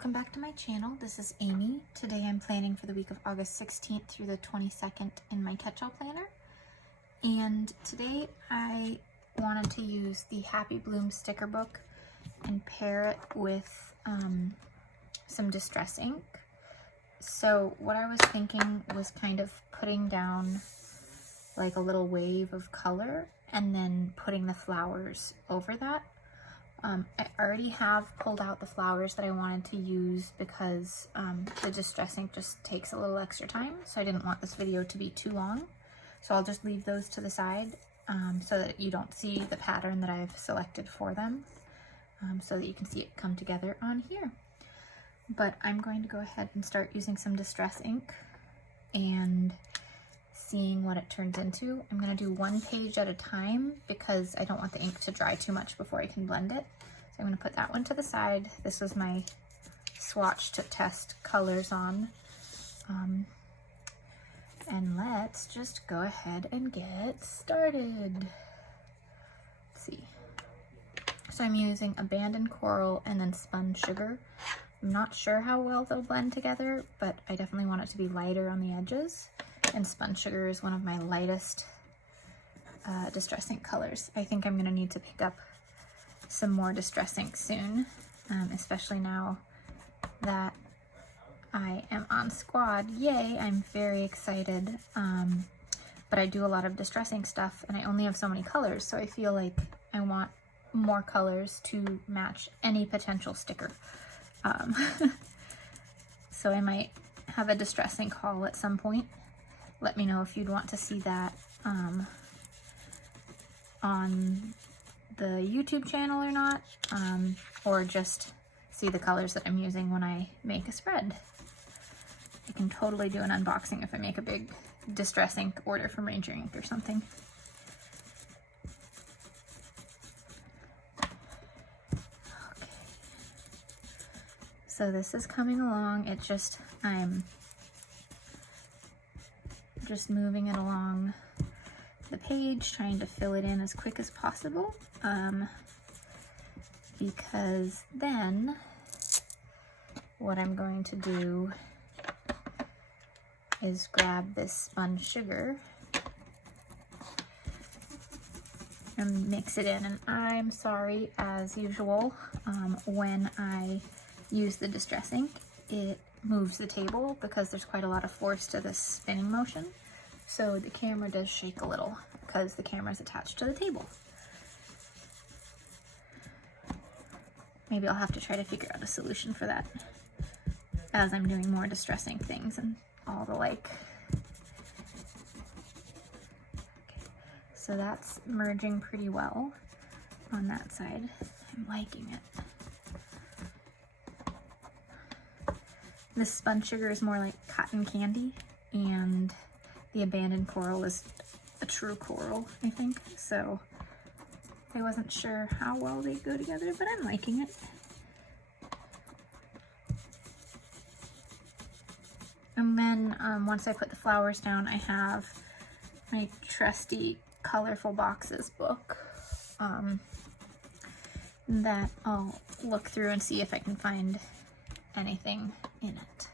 Welcome back to my channel. This is Amy. Today I'm planning for the week of August 16th through the 22nd in my catch-all planner. And today I wanted to use the Happy Bloom sticker book and pair it with some distress ink. So what I was thinking was kind of putting down like a little wave of color and then putting the flowers over that. I already have pulled out the flowers that I wanted to use because the distress ink just takes a little extra time, so I didn't want this video to be too long. So I'll just leave those to the side so that you don't see the pattern that I've selected for them, so that you can see it come together on here. But I'm going to go ahead and start using some distress ink and seeing what it turns into. I'm going to do one page at a time because I don't want the ink to dry too much before I can blend it. So I'm going to put that one to the side. This was my swatch to test colors on. And let's just go ahead and get started. Let's see. So I'm using Abandoned Coral and then Spun Sugar. I'm not sure how well they'll blend together, but I definitely want it to be lighter on the edges. And Spun Sugar is one of my lightest distress ink colors. I think I'm going to need to pick up some more distress ink soon, especially now that I am on squad. Yay, I'm very excited. But I do a lot of distress ink stuff and I only have so many colors, so I feel like I want more colors to match any potential sticker. So I might have a distress ink haul at some point. Let me know if you'd want to see that on the YouTube channel or not, or just see the colors that I'm using when I make a spread. I can totally do an unboxing if I make a big distress ink order from Ranger Ink or something. Okay. So this is coming along. It's just, I'm just moving it along the page, trying to fill it in as quick as possible, because then what I'm going to do is grab this Spun Sugar and mix it in. And I'm sorry, as usual, when I use the distress ink, it moves the table because there's quite a lot of force to this spinning motion. So the camera does shake a little because the camera is attached to the table. Maybe I'll have to try to figure out a solution for that as I'm doing more distress ink things and all the like. Okay. So that's merging pretty well on that side. I'm liking it. This Spun Sugar is more like cotton candy, and the Abandoned Coral is a true coral, I think. So I wasn't sure how well they go together, but I'm liking it. And then once I put the flowers down, I have my trusty Colorful Boxes book that I'll look through and see if I can find anything in it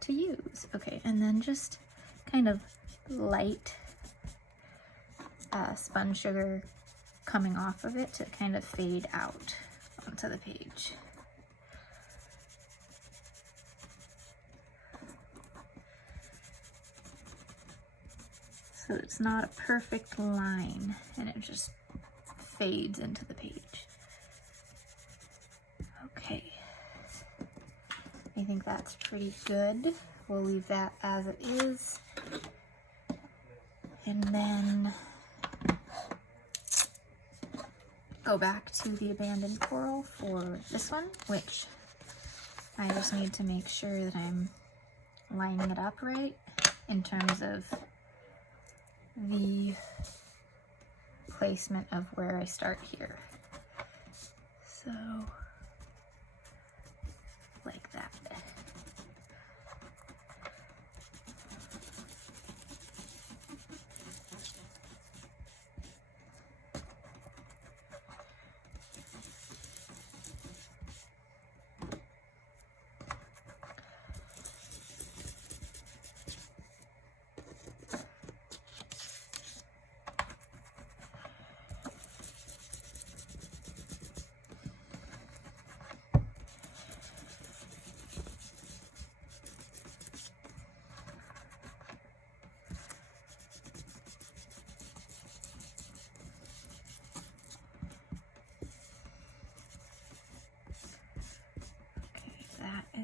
to use. Okay, and then just kind of light Spun Sugar coming off of it to kind of fade out onto the page. So it's not a perfect line and it just fades into the page. Okay. I think that's pretty good. We'll leave that as it is. And then go back to the Abandoned Coral for this one, which I just need to make sure that I'm lining it up right in terms of the placement of where I start here. So like that.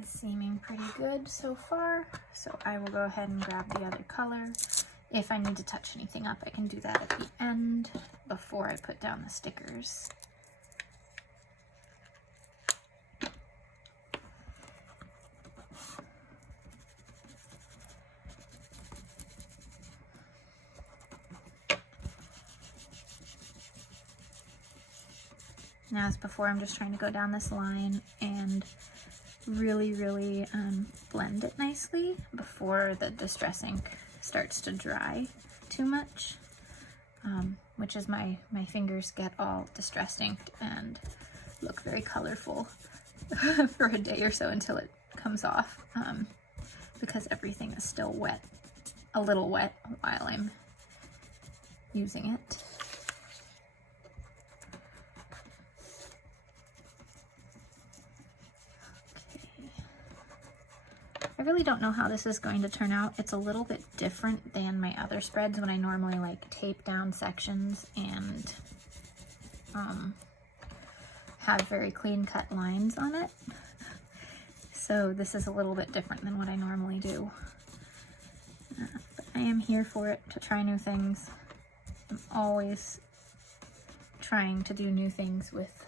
side's seeming pretty good so far, so I will go ahead and grab the other color. If I need to touch anything up, I can do that at the end before I put down the stickers. Now, as before, I'm just trying to go down this line and really blend it nicely before the Distress ink starts to dry too much, which is my fingers get all distress inked and look very colorful for a day or so until it comes off, because everything is still wet, a little wet while I'm using it. I really don't know how this is going to turn out. It's a little bit different than my other spreads when I normally like tape down sections and have very clean cut lines on it. So this is a little bit different than what I normally do. But I am here for it, to try new things. I'm always trying to do new things with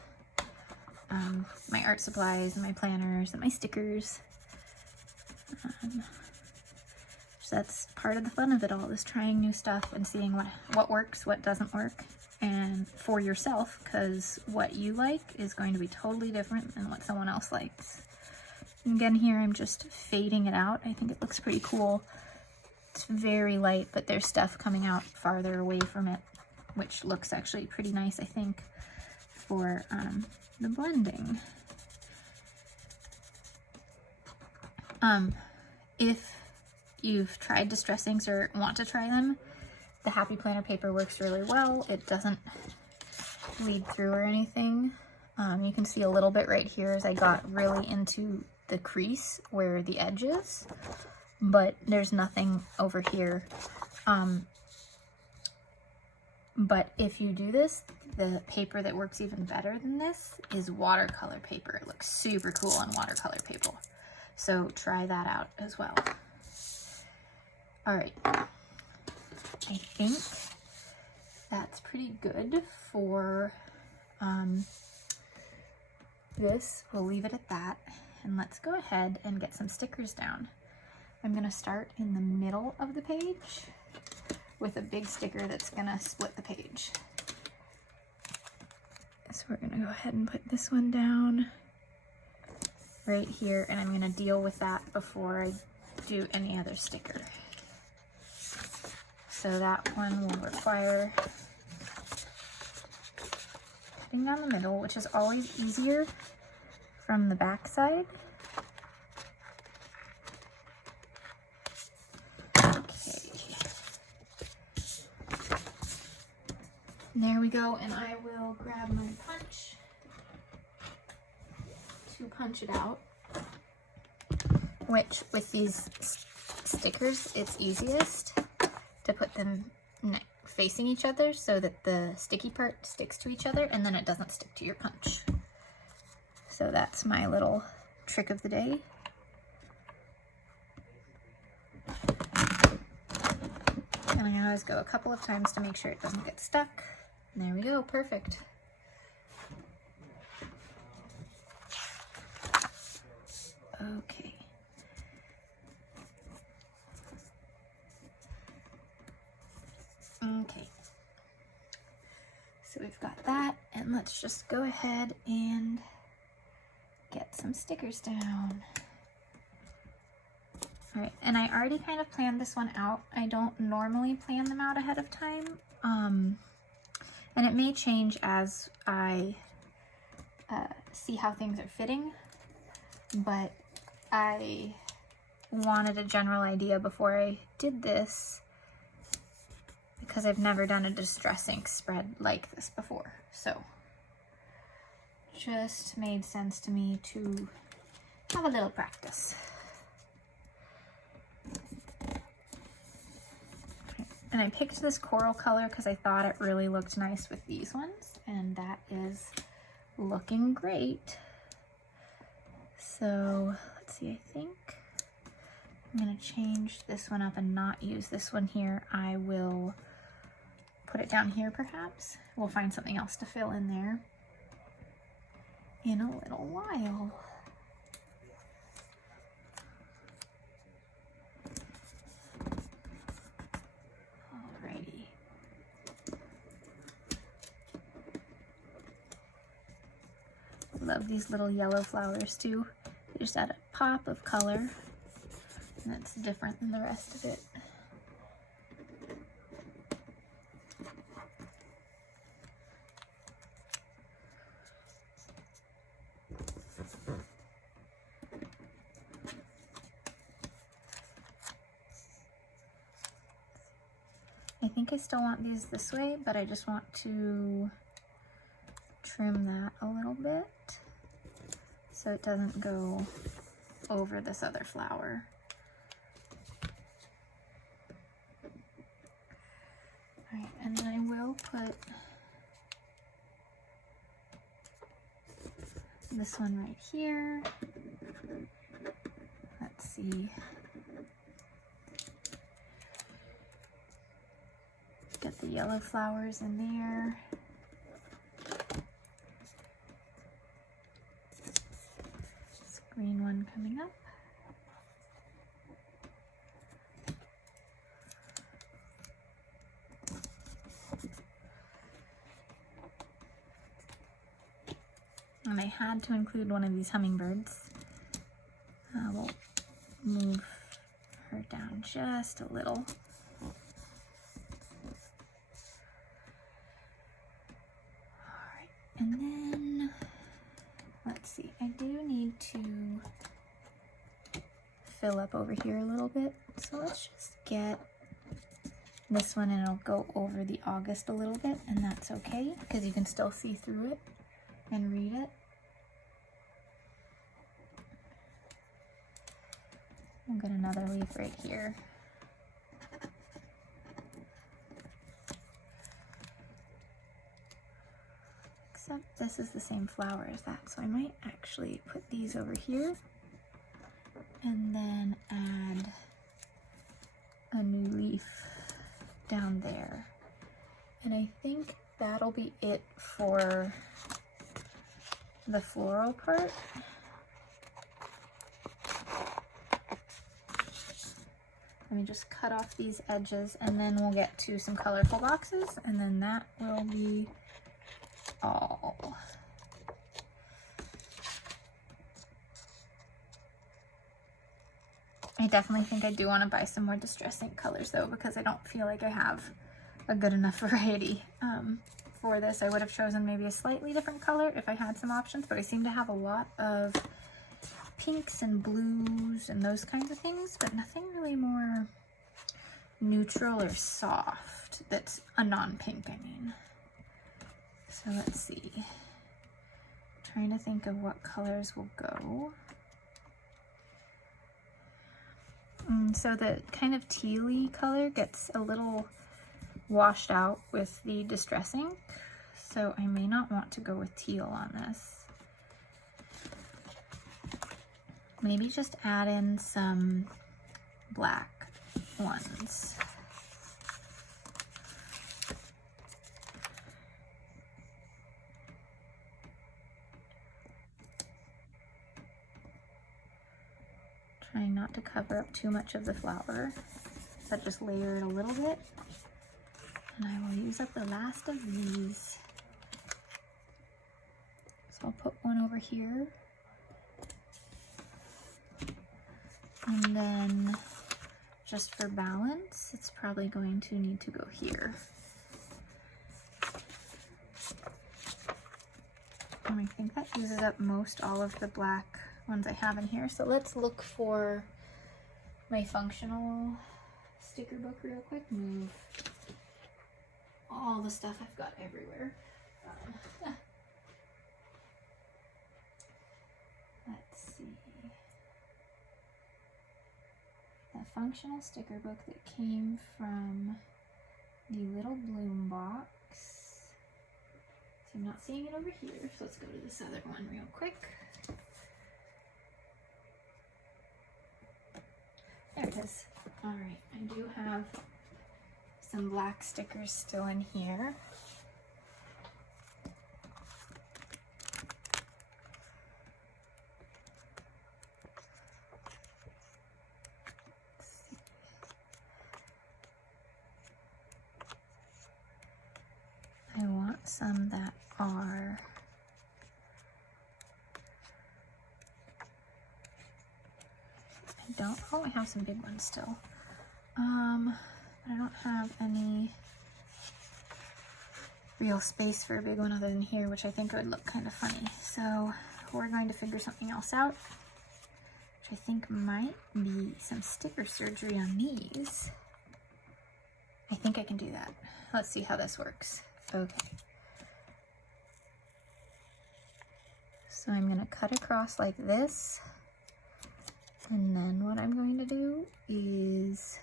my art supplies and my planners and my stickers. So that's part of the fun of it all, is trying new stuff and seeing what works, what doesn't work, and for yourself, because what you like is going to be totally different than what someone else likes. And again, here I'm just fading it out. I think it looks pretty cool. It's very light, but there's stuff coming out farther away from it, which looks actually pretty nice, I think, for the blending. If you've tried Distress inks or want to try them, the Happy Planner paper works really well. It doesn't bleed through or anything. You can see a little bit right here as I got really into the crease where the edge is, but there's nothing over here. But if you do this, the paper that works even better than this is watercolor paper. It looks super cool on watercolor paper. So try that out as well. All right, I think that's pretty good for this. We'll leave it at that, and let's go ahead and get some stickers down. I'm gonna start in the middle of the page with a big sticker that's gonna split the page. So we're gonna go ahead and put this one down right here, and I'm gonna deal with that before I do any other sticker. So that one will require cutting down the middle, which is always easier from the back side. Okay. There we go, and I will grab my punch to punch it out, which with these stickers, it's easiest to put them facing each other so that the sticky part sticks to each other and then it doesn't stick to your punch. So that's my little trick of the day. And I always go a couple of times to make sure it doesn't get stuck. And there we go, perfect. Okay. Okay. So we've got that, and let's just go ahead and get some stickers down. All right, and I already kind of planned this one out. I don't normally plan them out ahead of time, and it may change as I see how things are fitting, but I wanted a general idea before I did this because I've never done a Distress ink spread like this before. So just made sense to me to have a little practice. And I picked this coral color because I thought it really looked nice with these ones, and that is looking great. So let's see, I think I'm gonna change this one up and not use this one here. I will put it down here perhaps. We'll find something else to fill in there in a little while. Alrighty. Love these little yellow flowers too. They just add a pop of color, and it's different than the rest of it. I think I still want these this way, but I just want to trim that a little bit so it doesn't go over this other flower. All right, and then I will put this one right here. Let's see. Get the yellow flowers in there. This green one coming up. And I had to include one of these hummingbirds. We'll move her down just a little. And then, let's see, I do need to fill up over here a little bit. So let's just get this one and it'll go over the August a little bit, and that's okay because you can still see through it and read it. We'll get another leaf right here. Except this is the same flower as that, so I might actually put these over here and then add a new leaf down there. And I think that'll be it for the floral part. Let me just cut off these edges and then we'll get to some colorful boxes, and then that will be all. I definitely think I do want to buy some more distress ink colors though, because I don't feel like I have a good enough variety for this. I would have chosen maybe a slightly different color if I had some options, but I seem to have a lot of pinks and blues and those kinds of things, but nothing really more neutral or soft that's a non-pink, I mean. So let's see. Trying to think of what colors will go. So the kind of tealy color gets a little washed out with the distress ink, so I may not want to go with teal on this. Maybe just add in some black ones. Trying not to cover up too much of the flower, but just layer it a little bit. And I will use up the last of these. So I'll put one over here. And then just for balance, it's probably going to need to go here. And I think that uses up most all of the black ones I have in here. So let's look for my functional sticker book real quick. Move all the stuff I've got everywhere. Let's see. The functional sticker book that came from the little bloom box. So I'm not seeing it over here, so let's go to this other one real quick. have some black stickers still in here. I want some that are I have some big ones still. But I don't have any real space for a big one other than here, which I think would look kind of funny. So we're going to figure something else out, which I think might be some sticker surgery on these. I think I can do that. Let's see how this works. Okay. So I'm going to cut across like this. And then what I'm going to do is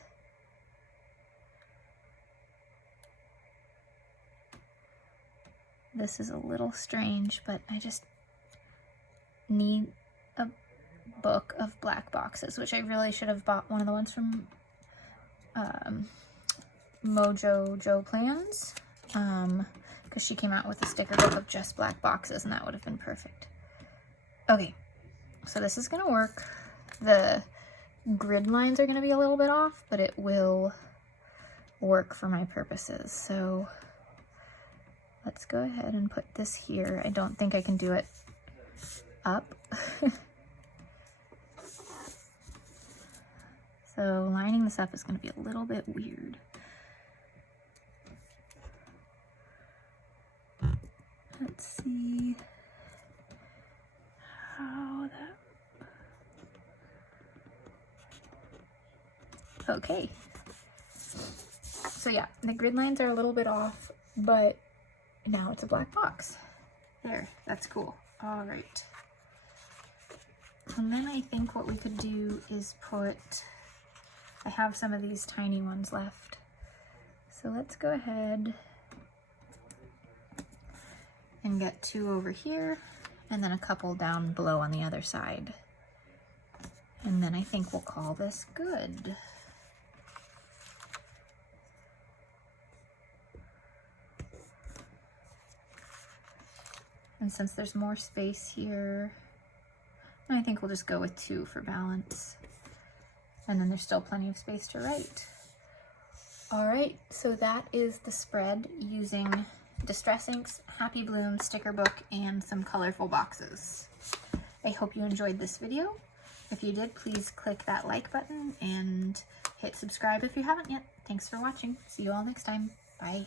this is a little strange, but I just need a book of black boxes, which I really should have bought one of the ones from Mojo Joe Plans, because she came out with a sticker book of just black boxes, and that would have been perfect. Okay, so this is going to work. The grid lines are going to be a little bit off, but it will work for my purposes. So let's go ahead and put this here. I don't think I can do it up. So lining this up is going to be a little bit weird. Let's see how that... Okay. So yeah, the grid lines are a little bit off, but now it's a black box. There, that's cool. All right. And then I think what we could do is put, I have some of these tiny ones left. So let's go ahead and get 2 over here, and then a couple down below on the other side. And then I think we'll call this good. And since there's more space here, I think we'll just go with 2 for balance. And then there's still plenty of space to write. All right, so that is the spread using Distress Inks, Happy Bloom sticker book, and some colorful boxes. I hope you enjoyed this video. If you did, please click that like button and hit subscribe if you haven't yet. Thanks for watching. See you all next time. Bye.